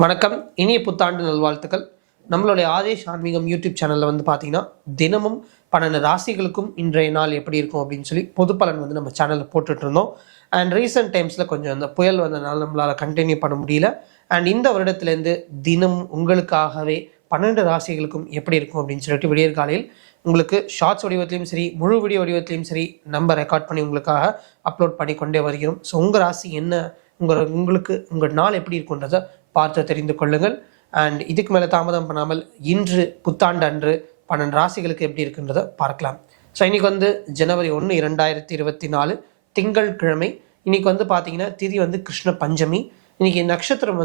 வணக்கம். இனிய புத்தாண்டு நல்வாழ்த்துக்கள். நம்மளுடைய ஆதேஷ் ஆன்மீகம் யூடியூப் சேனல்ல பார்த்தீங்கன்னா, தினமும் 12 ராசிகளுக்கும் இன்றைய நாள் எப்படி இருக்கும் அப்படின்னு சொல்லி பொது பலன் நம்ம சேனல்ல போட்டுட்டு இருந்தோம். அண்ட் ரீசென்ட் டைம்ஸ்ல கொஞ்சம் அந்த புயல் வந்தனால நம்மளால கன்டினியூ பண்ண முடியல. அண்ட் இந்த வருடத்திலேருந்து தினம் உங்களுக்காகவே 12 ராசிகளுக்கும் எப்படி இருக்கும் அப்படின்னு சொல்லிட்டு விடியற் காலையில் உங்களுக்கு ஷார்ட்ஸ் வடிவத்திலையும் சரி, முழு வீடியோ வடிவத்திலையும் சரி நம்ம ரெக்கார்ட் பண்ணி உங்களுக்காக அப்லோட் பண்ணி கொண்டே வருகிறோம். ஸோ உங்கள் ராசி என்ன, உங்களுக்கு உங்கள் நாள் எப்படி இருக்குன்றதை பார்த்து தெரிந்து கொள்ளுங்கள். அண்ட் இதுக்கு மேலே தாமதம் பண்ணாமல் இன்று புத்தாண்டு அன்று 12 ராசிகளுக்கு எப்படி இருக்குன்றதை பார்க்கலாம். ஸோ இன்னைக்கு ஜனவரி 1, 2024 திங்கட்கிழமை. இன்னைக்கு பார்த்தீங்கன்னா திதி கிருஷ்ண பஞ்சமி. இன்னைக்கு நட்சத்திரம்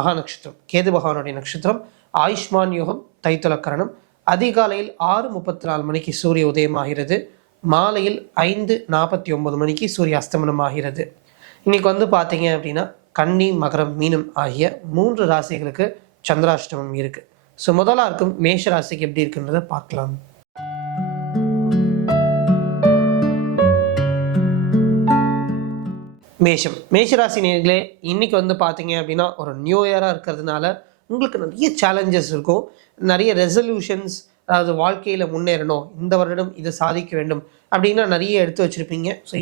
மகா நட்சத்திரம், கேது பகவானுடைய நட்சத்திரம். ஆயுஷ்மான் யோகம், தைத்துலக்கரணம். அதிகாலையில் 6:34 மணிக்கு சூரிய உதயமாகிறது. மாலையில் 5:49 மணிக்கு சூரிய அஸ்தமனம் ஆகிறது. இன்னைக்கு பார்த்தீங்க அப்படின்னா கன்னி, மகரம், மீனம் ஆகிய 3 ராசிகளுக்கு சந்திராஷ்டமம் இருக்கு. ஸோ முதலா இருக்கும் மேஷ ராசிக்கு எப்படி இருக்குன்றதை பார்க்கலாம். மேஷராசி நேயர்களே, இன்னைக்கு பார்த்தீங்க அப்படின்னா ஒரு நியூ இயராக இருக்கிறதுனால உங்களுக்கு நிறைய சேலஞ்சஸ் இருக்கும். நிறைய ரெசல்யூஷன்ஸ், அதாவது வாழ்க்கையில் முன்னேறணும், இந்த வருடம் இதை சாதிக்க வேண்டும் அப்படின்னா நிறைய எடுத்து வச்சுருப்பீங்க. ஸோ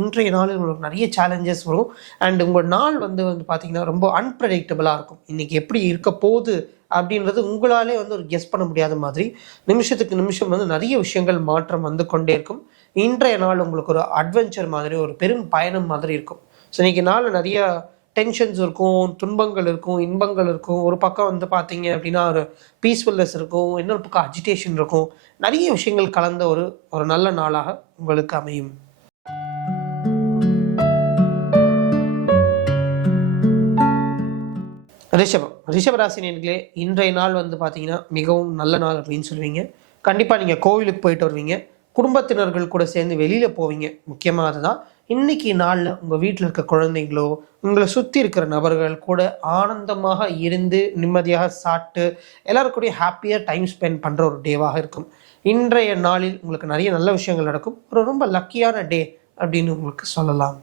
இன்றைய நாளில் உங்களுக்கு நிறைய சேலஞ்சஸ் வரும். அண்ட் உங்கள் நாள் பார்த்தீங்கன்னா ரொம்ப அன்பிரடிக்டபுளாக இருக்கும். இன்றைக்கி எப்படி இருக்க போகுது அப்படின்றது உங்களாலே ஒரு கெஸ் பண்ண முடியாத மாதிரி நிமிஷத்துக்கு நிமிஷம் நிறைய விஷயங்கள் மாற்றம் கொண்டே இருக்கும். இன்றைய நாள் உங்களுக்கு ஒரு அட்வென்ச்சர் மாதிரி, ஒரு பெரும் பயணம் மாதிரி இருக்கும். ஸோ இன்றைக்கி நாள் நிறைய டென்ஷன்ஸ் இருக்கும், துன்பங்கள் இருக்கும், இன்பங்கள் இருக்கும். ஒரு பக்கம் பார்த்தீங்க அப்படின்னா ஒரு பீஸ்ஃபுல்னஸ் இருக்கும், இன்னொரு பக்கம் அஜிடேஷன் இருக்கும். நிறைய விஷயங்கள் கலந்த ஒரு நல்ல நாளாக உங்களுக்கு அமையும். ரிஷபராசி நேயர்களே, இன்றைய நாள் பார்த்தீங்கன்னா மிகவும் நல்ல நாள் அப்படின்னு சொல்லுவீங்க. கண்டிப்பாக நீங்கள் கோவிலுக்கு போயிட்டு வருவீங்க, குடும்பத்தினர்கள் கூட சேர்ந்து வெளியில் போவீங்க. முக்கியமாக அதுதான். இன்னைக்கு நாளில் உங்கள் வீட்டில் இருக்க குழந்தைங்களோ, உங்களை சுற்றி இருக்கிற நபர்கள் கூட ஆனந்தமாக இருந்து நிம்மதியாக சாப்பிட்டு எல்லாருக்கூட ஹாப்பியாக டைம் ஸ்பெண்ட் பண்ணுற ஒரு டேவாக இருக்கும். இன்றைய நாளில் உங்களுக்கு நிறைய நல்ல விஷயங்கள் நடக்கும். ரொம்ப லக்கியான டே அப்படின்னு உங்களுக்கு சொல்லலாம்.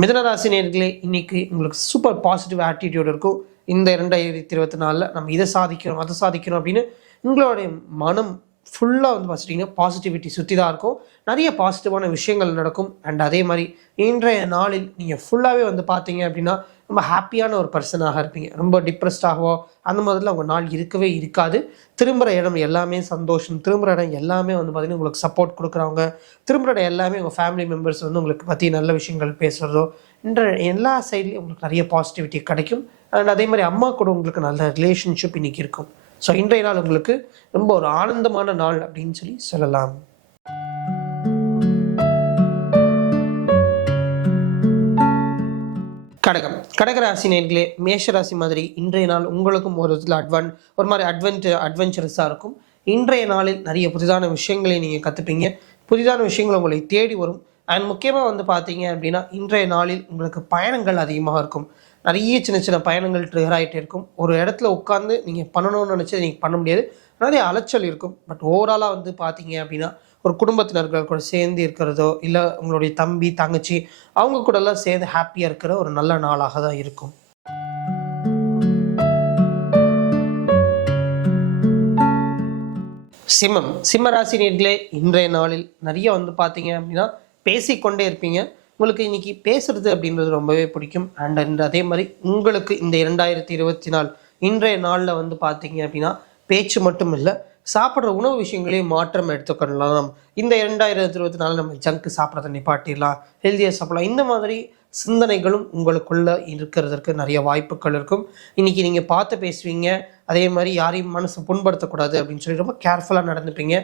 மிதுன ராசி நேயர்களே, இன்னைக்கு உங்களுக்கு சூப்பர் பாசிட்டிவ் ஆட்டிடியூட் இருக்கும். இந்த 2024 நம்ம இதை சாதிக்கணும், அதை சாதிக்கணும் அப்படின்னு உங்களுடைய மனம் ஃபுல்லாக பார்த்துட்டிங்கன்னா பாசிட்டிவிட்டி சுற்றி தான் இருக்கும். நிறைய பாசிட்டிவான விஷயங்கள் நடக்கும். அண்ட் அதே மாதிரி இன்றைய நாளில் நீங்கள் ஃபுல்லாகவே பார்த்தீங்க அப்படின்னா ரொம்ப ஹாப்பியான ஒரு பர்சனாக இருப்பீங்க. ரொம்ப டிப்ரெஸ்டாகவோ அந்த மாதிரிலாம் உங்கள் நாள் இருக்கவே இருக்காது. திரும்புகிற இடம் எல்லாமே சந்தோஷம், திரும்புகிற இடம் எல்லாமே பார்த்தீங்கன்னா உங்களுக்கு சப்போர்ட் கொடுக்குறவங்க, திரும்புகிற இடம் எல்லாமே உங்கள் ஃபேமிலி மெம்பர்ஸ் உங்களுக்கு பற்றி நல்ல விஷயங்கள் பேசுகிறதோ, எல்லா சைட்லேயும் உங்களுக்கு நிறைய பாசிட்டிவிட்டி கிடைக்கும். அண்ட் அதே மாதிரி அம்மா கூட உங்களுக்கு நல்ல ரிலேஷன்ஷிப் இன்றைக்கி இருக்கும். ஸோ இன்றைய நாள் உங்களுக்கு ரொம்ப ஒரு ஆனந்தமான நாள் அப்படின்னு சொல்லலாம். கடகராசி நேயர்களே, மேஷராசி மாதிரி இன்றைய நாள் உங்களுக்கும் ஒரு இதில் ஒரு மாதிரி அட்வென்ச்சரஸாக இருக்கும். இன்றைய நாளில் நிறைய புதிதான விஷயங்களை நீங்கள் கற்றுப்பீங்க. புதிதான விஷயங்கள் உங்களை தேடி வரும். அண்ட் முக்கியமாக பார்த்தீங்க அப்படின்னா இன்றைய நாளில் உங்களுக்கு பயணங்கள் அதிகமாக இருக்கும். நிறைய சின்ன சின்ன பயணங்கள் ட்ரிகர் ஆகிட்டே இருக்கும். ஒரு இடத்துல உட்காந்து நீங்கள் பண்ணணும்னு நினச்சது நீங்கள் பண்ண முடியாது. நிறைய அலைச்சல் இருக்கும். பட் ஓவராலாக பார்த்தீங்க அப்படின்னா ஒரு குடும்பத்தினர்கள் கூட சேர்ந்து இருக்கிறதோ, இல்லை உங்களுடைய தம்பி தங்கச்சி அவங்க கூடலாம் சேர்ந்து ஹாப்பியாக இருக்கிற ஒரு நல்ல நாளாக தான் இருக்கும். சிம்மராசி நேயர்களே, இன்றைய நாளில் நிறைய பார்த்தீங்க அப்படின்னா பேசிக்கொண்டே இருப்பீங்க. உங்களுக்கு இன்னைக்கு பேசுறது அப்படின்றது ரொம்பவே பிடிக்கும். அண்ட் அதே மாதிரி உங்களுக்கு இந்த 2024 இன்றைய நாளில் பார்த்தீங்க அப்படின்னா பேச்சு மட்டும் இல்லை, சாப்பிட்ற உணவு விஷயங்களையும் மாற்றம் எடுத்துக்கொள்ளலாம். இந்த 2024 நம்ம ஜங்க் சாப்பிட்றத நிப்பாட்டிடலாம், ஹெல்த்தியாக சாப்பிடலாம். இந்த மாதிரி சிந்தனைகளும் உங்களுக்குள்ள இருக்கிறதுக்கு நிறைய வாய்ப்புகள் இருக்கும். இன்னைக்கு நீங்கள் பார்த்து பேசுவீங்க. அதே மாதிரி யாரையும் மனசை புண்படுத்தக்கூடாது அப்படின்னு சொல்லி ரொம்ப கேர்ஃபுல்லாக நடந்துப்பீங்க.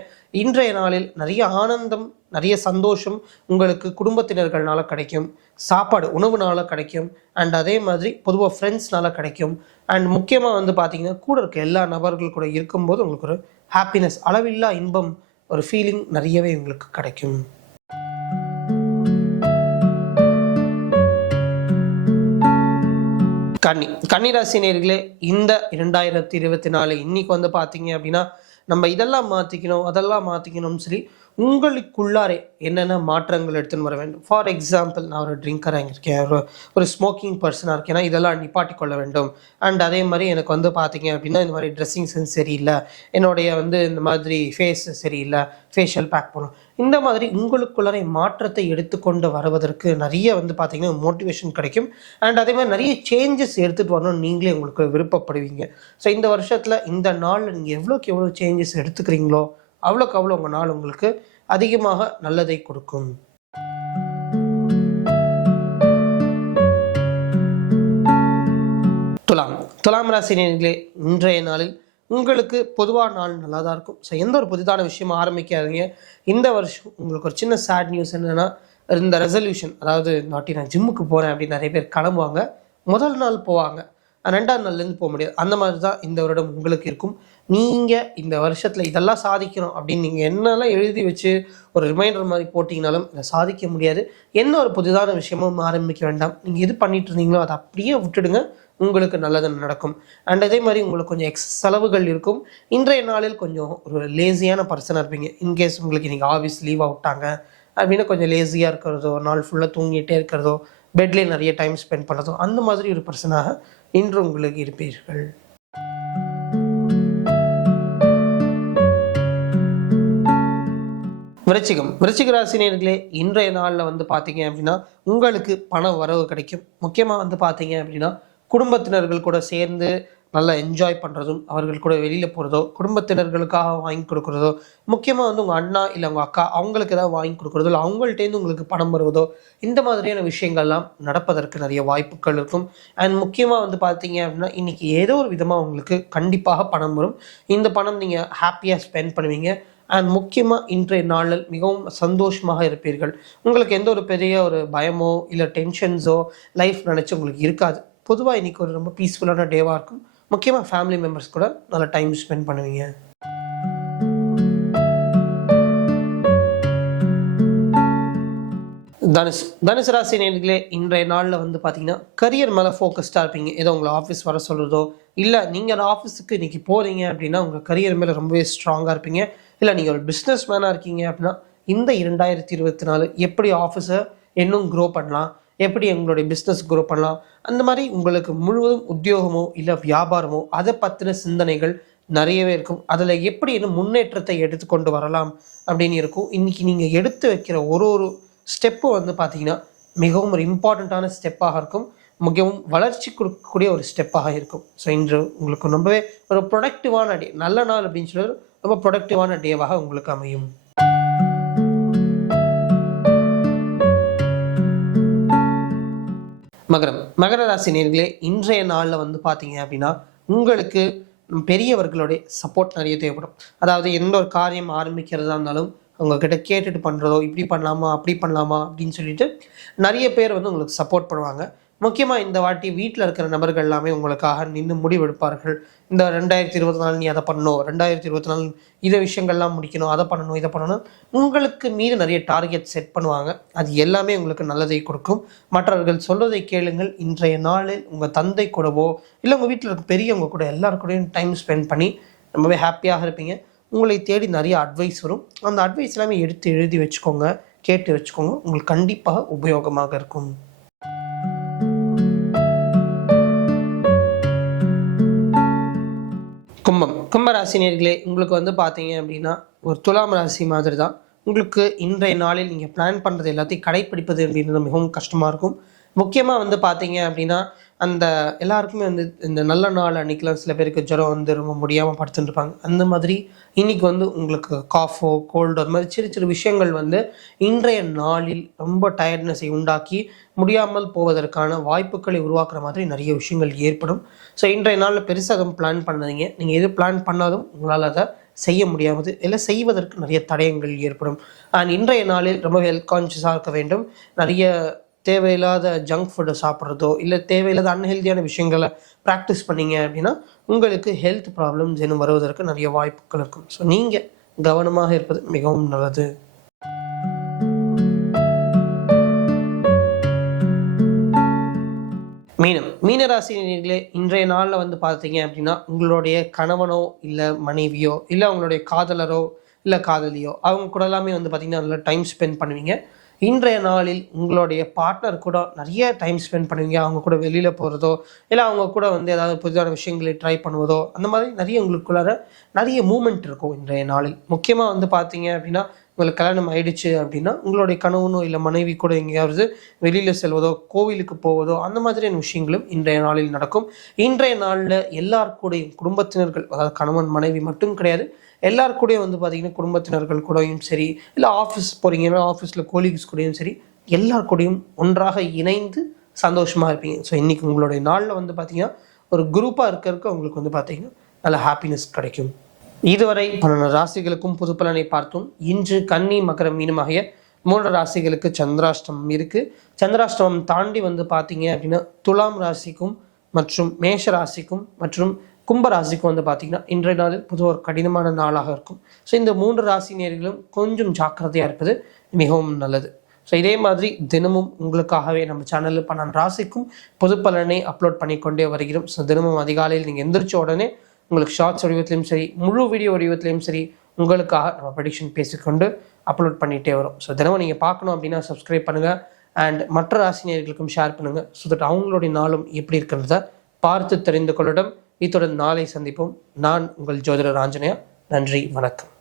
இன்றைய நாளில் நிறைய ஆனந்தம், நிறைய சந்தோஷம் உங்களுக்கு குடும்பத்தினர்களால கிடைக்கும், சாப்பாடு உணவுனால கிடைக்கும். அண்ட் அதே மாதிரி பொதுவாக ஃப்ரெண்ட்ஸ்னால கிடைக்கும். அண்ட் முக்கியமாக பார்த்தீங்கன்னா கூட இருக்க எல்லா நபர்கள் கூட இருக்கும்போது உங்களுக்கு ஒரு ஹாப்பினஸ், அளவில்லா இன்பம், ஒரு ஃபீலிங் நிறையவே உங்களுக்கு கிடைக்கும். கன்னிராசி நேயர்களே, இந்த 2024 இன்னைக்கு பார்த்தீங்க அப்படின்னா நம்ம இதெல்லாம் மாற்றிக்கணும் அதெல்லாம் மாற்றிக்கணும்னு சொல்லி உங்களுக்குள்ளாரே என்னென்ன மாற்றங்கள் எடுத்துன்னு வர வேண்டும். ஃபார் எக்ஸாம்பிள், நான் ஒரு ட்ரிங்கராக இருக்கேன், ஒரு ஸ்மோக்கிங் பர்சனாக இருக்கேன்னா இதெல்லாம் நிப்பாட்டி கொள்ள வேண்டும். அண்ட் அதே மாதிரி எனக்கு வந்து பார்த்தீங்க அப்படின்னா இந்த மாதிரி ட்ரெஸ்ஸிங் சென்ஸ் சரியில்லை, என்னுடைய வந்து இந்த மாதிரி ஃபேஸ் சரியில்லை, ஃபேஷியல் பேக் பண்ணணும். இந்த மாதிரி உங்களுக்குள்ளாரே மாற்றத்தை எடுத்துக்கொண்டு வருவதற்கு நிறைய வந்து பார்த்தீங்கன்னா மோட்டிவேஷன் கிடைக்கும். அண்ட் அதே மாதிரி நிறைய சேஞ்சஸ் எடுத்துகிட்டு வரணும்னு நீங்களே உங்களுக்கு விருப்பப்படுவீங்க. ஸோ இந்த வருஷத்தில் இந்த நாளில் நீங்கள் எவ்வளோக்கு எவ்வளோ சேஞ்சஸ் எடுத்துக்கிறீங்களோ அவ்வளோக்கு அவ்வளோ உங்கள் நாள் உங்களுக்கு அதிகமாக நல்லதை கொடுக்கும். துலாம் ராசி நேயர்களே, இன்றைய நாளில் உங்களுக்கு பொதுவான நாள் நல்லா தான் இருக்கும். ஸோ எந்த ஒரு புதிதான விஷயமா ஆரம்பிக்காதீங்க. இந்த வருஷம் உங்களுக்கு ஒரு சின்ன சேட் நியூஸ் என்னென்னா, இந்த ரெசல்யூஷன், அதாவது நாட்டி நான் ஜிம்முக்கு போகிறேன் அப்படின்னு நிறைய பேர் கிளம்புவாங்க. முதல் நாள் போவாங்க, 2ஆம் நாள்லேருந்து போக முடியாது. அந்த மாதிரி தான் இந்த வருடம் உங்களுக்கு இருக்கும். நீங்கள் இந்த வருஷத்தில் இதெல்லாம் சாதிக்கணும் அப்படின்னு நீங்கள் என்னெல்லாம் எழுதி வச்சு ஒரு ரிமைண்டர் மாதிரி போட்டிங்கனாலும் இதை சாதிக்க முடியாது. என்ன ஒரு புதிதான விஷயமும் ஆரம்பிக்க வேண்டாம். நீங்கள் எது பண்ணிட்டு இருந்தீங்களோ அதை அப்படியே விட்டுடுங்க, உங்களுக்கு நல்லது நடக்கும். அண்ட் அதே மாதிரி உங்களுக்கு கொஞ்சம் செலவுகள் இருக்கும். இன்றைய நாளில் கொஞ்சம் ஒரு லேசியான பர்சனாக இருப்பீங்க. இன்கேஸ் உங்களுக்கு இன்றைக்கி ஆஃபீஸ் லீவாக விட்டாங்க அப்படின்னா கொஞ்சம் லேசியாக இருக்கிறதோ, நாள் ஃபுல்லாக தூங்கிட்டே இருக்கிறதோ, பெட்லேயே நிறைய டைம் ஸ்பெண்ட் பண்ணுறதோ, அந்த மாதிரி ஒரு பர்சனாக இன்று உங்களுக்கு இருப்பீர்கள். விருச்சிக ராசி நேயர்களே, இன்றைய நாளில் வந்து பார்த்தீங்க அப்படின்னா உங்களுக்கு பண வரவு கிடைக்கும். முக்கியமாக வந்து பார்த்தீங்க அப்படின்னா குடும்பத்தினர்கள் கூட சேர்ந்து நல்லா என்ஜாய் பண்ணுறதும், அவர்கள் கூட வெளியில் போகிறதோ, குடும்பத்தினர்களுக்காக வாங்கி கொடுக்குறதோ, முக்கியமாக வந்து உங்கள் அண்ணா இல்லை உங்கள் அக்கா அவங்களுக்கு ஏதாவது வாங்கி கொடுக்குறதோ, இல்லை அவங்கள்ட்டேருந்து உங்களுக்கு பணம் வருவதோ, இந்த மாதிரியான விஷயங்கள்லாம் நடப்பதற்கு நிறைய வாய்ப்புகள் இருக்கும். அண்ட் முக்கியமாக வந்து பார்த்தீங்க அப்படின்னா இன்றைக்கி ஏதோ ஒரு விதமாக உங்களுக்கு கண்டிப்பாக பணம் வரும். இந்த பணம் நீங்கள் ஹாப்பியாக ஸ்பெண்ட் பண்ணுவீங்க. அண்ட் முக்கியமாக இன்றைய நாளில் மிகவும் சந்தோஷமாக இருப்பீர்கள். உங்களுக்கு எந்த ஒரு பெரிய ஒரு பயமோ இல்லை டென்ஷன்ஸோ லைஃப் நினச்சி உங்களுக்கு இருக்காது. பொதுவாக இன்றைக்கி ஒரு ரொம்ப பீஸ்ஃபுல்லான டேவாக இருக்கும். முக்கியமாக ஃபேமிலி மெம்பர்ஸ் கூட நல்லா டைம் ஸ்பெண்ட் பண்ணுவீங்க. தனுசு ராசி நேயர்களே, இன்றைய நாளில் வந்து பார்த்தீங்கன்னா கரியர் மேலே ஃபோக்கஸ்டாக இருப்பீங்க. ஏதோ உங்களை ஆஃபீஸ் வர சொல்கிறதோ, இல்லை நீங்கள் ஆஃபீஸுக்கு இன்றைக்கி போகிறீங்க அப்படின்னா உங்கள் கரியர் மேலே ரொம்பவே ஸ்ட்ராங்காக இருப்பீங்க. இல்லை நீங்கள் ஒரு பிஸ்னஸ் மேனாக இருக்கீங்க அப்படின்னா இந்த 2024 எப்படி ஆஃபீஸை இன்னும் க்ரோ பண்ணலாம், எப்படி எங்களுடைய பிஸ்னஸ் க்ரோ பண்ணலாம், அந்த மாதிரி உங்களுக்கு முழுவதும் உத்தியோகமோ இல்லை வியாபாரமோ அதை பற்றின சிந்தனைகள் நிறையவே இருக்கும். அதில் எப்படி இன்னும் முன்னேற்றத்தை எடுத்துக்கொண்டு வரலாம் அப்படின்னு இருக்கும். இன்றைக்கி நீங்கள் எடுத்து வைக்கிற ஒரு ஸ்டெப்பு வந்து பார்த்தீங்கன்னா மிகவும் ஒரு இம்பார்ட்டண்ட்டான ஸ்டெப்பாக இருக்கும். மிகவும் வளர்ச்சி கொடுக்கக்கூடிய ஒரு ஸ்டெப்பாக இருக்கும். ஸோ இன்று உங்களுக்கு ரொம்பவே ஒரு ப்ரொடக்டிவான டே, நல்ல நாள் அப்படின்னு சொல்லி ரொம்ப ப்ரொடக்டிவான டேவாக உங்களுக்கு அமையும். மகர ராசி நேயர்களே, இன்றைய நாளில் வந்து பார்த்தீங்க அப்படின்னா உங்களுக்கு பெரியவர்களுடைய சப்போர்ட் நிறைய தேவைப்படும். அதாவது எந்த ஒரு காரியம் ஆரம்பிக்கிறதா இருந்தாலும் உங்ககிட்ட கேட்டுட்டு பண்ணுறதோ, இப்படி பண்ணலாமா அப்படி பண்ணலாமா அப்படின்னு சொல்லிட்டு நிறைய பேர் வந்து உங்களுக்கு சப்போர்ட் பண்ணுவாங்க. முக்கியமாக இந்த வாட்டி வீட்டில் இருக்கிற நபர்கள் எல்லாமே உங்களுக்காக நின்று முடிவெடுப்பார்கள். இந்த 2024 நீ அதை பண்ணணும், 2024 இதை விஷயங்கள்லாம் முடிக்கணும், அதை பண்ணணும், இதை பண்ணணும், உங்களுக்கு மீது நிறைய டார்கெட் செட் பண்ணுவாங்க. அது எல்லாமே உங்களுக்கு நல்லதை கொடுக்கும். மற்றவர்கள் சொல்வதை கேளுங்கள். இன்றைய நாளில் உங்கள் தந்தை கூடவோ இல்லை உங்கள் வீட்டில் இருக்க பெரியவங்க கூட எல்லாருக்கூடையும் டைம் ஸ்பெண்ட் பண்ணி ரொம்பவே ஹாப்பியாக இருப்பீங்க. உங்களை தேடி நிறைய அட்வைஸ் வரும். அந்த அட்வைஸ் எல்லாமே எடுத்து எழுதி வச்சுக்கோங்க, கேட்டு வச்சுக்கோங்க. உங்களுக்கு கண்டிப்பாக உபயோகமாக இருக்கும். கும்பராசி நேயர்களே, உங்களுக்கு வந்து பார்த்தீங்க அப்படின்னா ஒரு துலாம் ராசி மாதிரி தான். உங்களுக்கு இன்றைய நாளில் நீங்கள் பிளான் பண்ணுறது எல்லாத்தையும் கடைப்பிடிப்பது அப்படின்றது மிகவும் கஷ்டமாக இருக்கும். முக்கியமாக வந்து பார்த்தீங்க அப்படின்னா அந்த எல்லாருக்குமே வந்து இந்த நல்ல நாள் அன்றைக்கெலாம் சில பேருக்கு ஜுரம் வந்து ரொம்ப முடியாமல் படுத்துட்டு இருப்பாங்க. அந்த மாதிரி இன்றைக்கி வந்து உங்களுக்கு காஃபோ கோல்டோ அது மாதிரி சிறு சிறு விஷயங்கள் வந்து இன்றைய நாளில் ரொம்ப டயர்ட்னஸை உண்டாக்கி முடியாமல் போவதற்கான வாய்ப்புகளை உருவாக்குற மாதிரி நிறைய விஷயங்கள் ஏற்படும். ஸோ இன்றைய நாளில் பெருசாக அதுவும் பிளான் பண்ணாதீங்க. நீங்கள் எது பிளான் பண்ணாலும் உங்களால் அதை செய்ய முடியாமல் இல்லை செய்வதற்கு நிறைய தடயங்கள் ஏற்படும். அண்ட் இன்றைய நாளில் ரொம்ப ஹெல்த் கான்ஷியஸாக இருக்க வேண்டும். நிறைய தேவையில்லாத ஜங்க் ஃபுட்டை சாப்பிட்றதோ இல்லை தேவையில்லாத அன்ஹெல்தியான விஷயங்களை ப்ராக்டிஸ் பண்ணிங்க அப்படின்னா உங்களுக்கு ஹெல்த் ப்ராப்ளம்ஸ் இன்னும் வருவதற்கு நிறைய வாய்ப்புகள் இருக்கும். ஸோ நீங்கள் கவனமாக இருப்பது மிகவும் நல்லது. மீனராசினியர்களே, இன்றைய நாளில் வந்து பார்த்தீங்க அப்படின்னா உங்களுடைய கணவனோ இல்லை மனைவியோ இல்லை உங்களுடைய காதலரோ இல்லை காதலியோ அவங்க கூட எல்லாமே வந்து பார்த்திங்கன்னா நல்லா டைம் ஸ்பெண்ட் பண்ணுவீங்க. இன்றைய நாளில் உங்களுடைய பார்ட்னர் கூட நிறைய டைம் ஸ்பெண்ட் பண்ணுவீங்க. அவங்க கூட வெளியில் போகிறதோ இல்லை அவங்க கூட வந்து ஏதாவது புதிதான விஷயங்களை ட்ரை பண்ணுவதோ அந்த மாதிரி நிறைய உங்களுக்குள்ளார நிறைய மூமெண்ட் இருக்கும் இன்றைய நாளில். முக்கியமாக வந்து பார்த்தீங்க அப்படின்னா உங்களுக்கு கல்யாணம் ஆயிடுச்சு அப்படின்னா உங்களுடைய கணவனோ இல்லை மனைவி கூட எங்கேயாவது வெளியில் செல்வதோ கோவிலுக்கு போவதோ அந்த மாதிரியான விஷயங்களும் இன்றைய நாளில் நடக்கும். இன்றைய நாளில் எல்லாருக்கூடையும் குடும்பத்தினர்கள், அதாவது கணவன் மனைவி மட்டும் கிடையாது, எல்லாருக்கூடையும் வந்து பார்த்தீங்கன்னா குடும்பத்தினர்கள் கூடயும் சரி, இல்லை ஆஃபீஸ் போகிறீங்கன்னா ஆஃபீஸில் கோலீக்ஸ் கூடயும் சரி, எல்லாருக்கூடையும் ஒன்றாக இணைந்து சந்தோஷமாக இருப்பீங்க. ஸோ இன்றைக்கி உங்களுடைய நாளில் வந்து பார்த்தீங்கன்னா ஒரு குரூப்பாக இருக்கிறதுக்கு உங்களுக்கு வந்து பார்த்தீங்கன்னா நல்ல ஹாப்பினஸ் கிடைக்கும். இதுவரை 12 ராசிகளுக்கும் பொது பலனை பார்த்தோம். இன்று கன்னி, மகரம், மீனம் ஆகிய 3 ராசிகளுக்கு சந்திராஷ்டமம் இருக்குது. சந்திராஷ்டமம் தாண்டி வந்து பார்த்தீங்க அப்படின்னா துலாம் ராசிக்கும் மற்றும் மேஷ ராசிக்கும் மற்றும் கும்ப ராசிக்கும் வந்து பார்த்தீங்கன்னா இன்றைய நாளில் பொதுவாக ஒரு கடினமான நாளாக இருக்கும். ஸோ இந்த 3 ராசி நேயர்களும் கொஞ்சம் ஜாக்கிரதையாக இருப்பது மிகவும் நல்லது. ஸோ இதே மாதிரி தினமும் உங்களுக்காகவே நம்ம சேனலில் 12 ராசிக்கும் பொது பலனை அப்லோட் பண்ணிக்கொண்டே வருகிறோம். ஸோ தினமும் அதிகாலையில் நீங்கள் எந்திரிச்ச உடனே உங்களுக்கு ஷார்ட்ஸ் வடிவத்திலையும் சரி, முழு வீடியோ வடிவத்திலையும் சரி, உங்களுக்காக நம்ம ப்ரெடிக்ஷன் பேசிக்கொண்டு அப்லோட் பண்ணிகிட்டே வரும். ஸோ தினமும் நீங்கள் பார்க்கணும் அப்படின்னா சப்ஸ்கிரைப் பண்ணுங்கள் அண்ட் மற்ற ராசினியர்களுக்கும் ஷேர் பண்ணுங்கள். ஸோ தட் அவங்களுடைய நாளும் எப்படி இருக்கிறத பார்த்து தெரிந்து கொள்ளட்டும். இத்துடன் நாளை சந்திப்போம். நான் உங்கள் ஜோதிடர் ஆஞ்சநேயா. நன்றி, வணக்கம்.